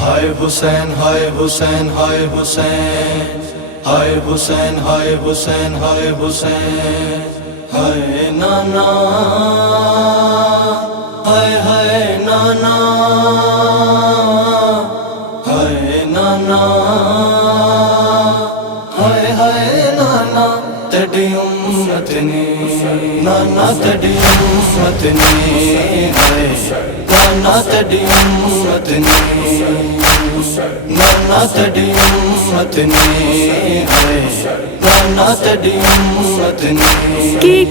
ہائے حسین ہائے حسین ہائے حسین ہائے حسین ہائے حسین ہائے حسین ہائے نانا ہائے ہائے نانا ہائے نانا ہائے ہائے نانا تیری امت نے نانا تیری امت نے ہائے نانا تیری امت نے نانا تیری امت نے ہائے نانا تیری امت نے کی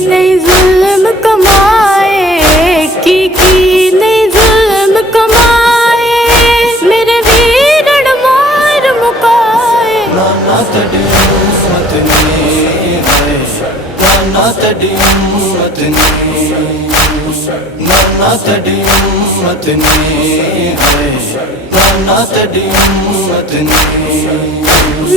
نہیں ظلم کمائے کی نہیں ظلم کمائے میرے ویرن مار مکائے نانا تیری امت نے ہائے نانا تیری امت نے نانا تیری امت نے ہائے نانا تیری امت نے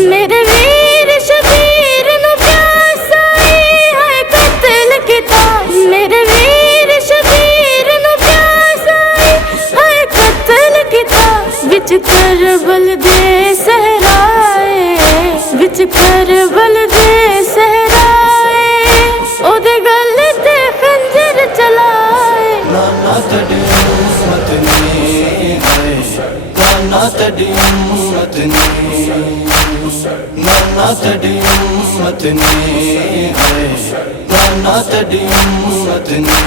میرے ویر شبیر نو پیاس آئی ہے قتل کیتا میرے ویر شبیر نو پیاس آئی ہے قتل کیتا وچ کربل دے صحرائے وچ کربل دے صحرائے او دے گل تے خنجر چلائے نانا تیری امت نے ہائے نانا تیری امت نے نانا تیری امت نے ہائے نانا تیری امت نے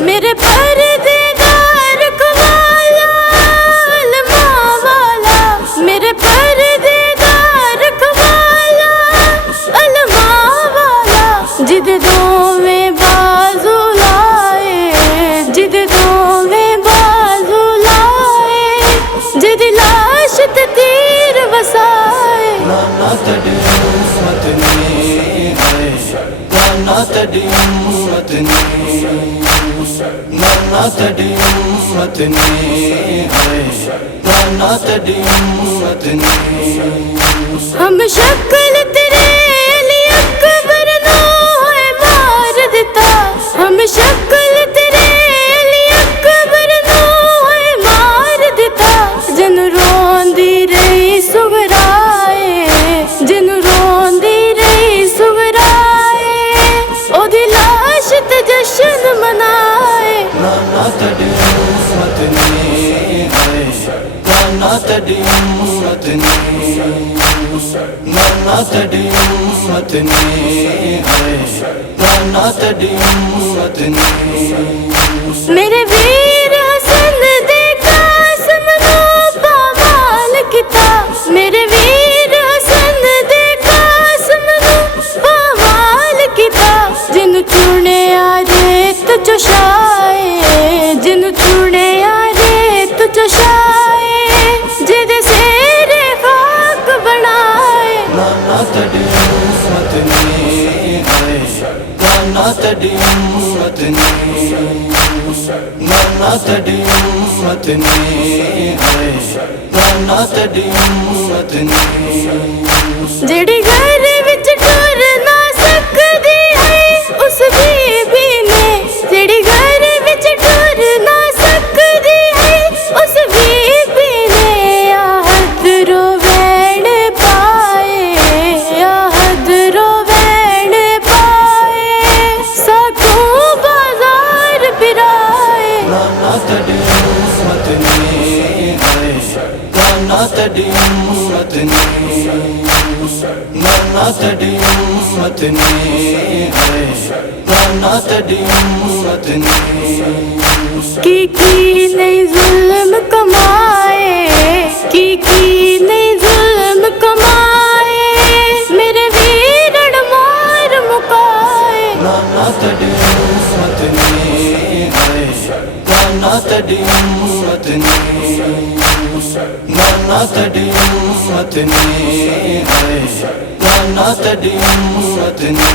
میرے پردیدار کو والا علماء والا میرے پردیدار کو والا علماء والا جد دوویں بازو لائے جد دوویں بازو لائے جد لاش تے تیر وسائے نانا تیری امت نے ہائے نانا تیری امت نے نانا تیری امت نے ہائے نانا تیری امت نے ہم شکل تیرے علی اکبر نو ہے مار دیتا ہم شکل تیرے علی اکبر نو ہے مار دیتا جن روندی رہی سغرائے جن روندی رہی سغرائے او دی لاش تے جشن منائے نانا تیری امت نے ہائے نانا تیری امت نے نانا تیری امت نے ہائے نانا تیری امت نے میرے ویر حسن دے قاسم نو پامال کیتا میرے ویر حسن دے قاسم نو پامال کیتا جن چنے ریت چشائے جن چنے ریت چشائے جد سیرے خاک بنائے نانا تیری امت نے ہائے نانا تیری امت نے نانا تیری امت نے ہائے نانا تیری امت نے جڑی گھر وچ ٹر نہ سکدی ہے اس بی بی نے جڑی گھر وچ ٹر نہ سکدی ہے اس بی بی نے آہد رو وین پائے آہد رو وین پائے سکوں بازار پھرائے نانا تیری امت نے ہائے نانا تیری امت نے نانا تیری امت نے ہائے نانا تیری امت نے کی نہیں ظلم کمائے کی نہیں ظلم کمائے میرے ویرن مار مکائے نانا تیری امت نے ہائے نانا تیری امت نے نانا تیری امت نے ہائے نانا تیری امت نے